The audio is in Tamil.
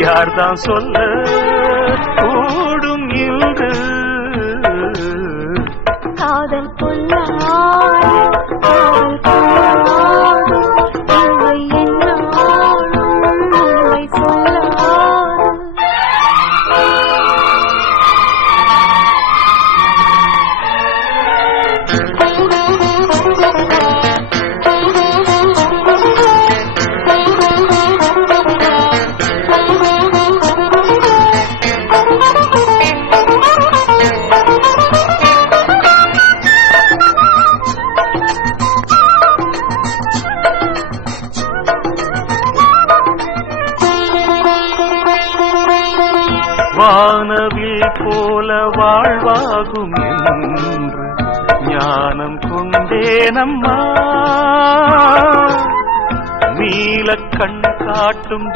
யார்தான் சொல்ல கூடும் இங்கு காதல் கொள்ளாது காதல் கொள்ளாது இவை என்னாலும் உண்மை சொல்லாது வானவில் போல வாழ்வாகும் என்று ஞானம் கொண்டேனம்மா நீலக் கண் காட்டும்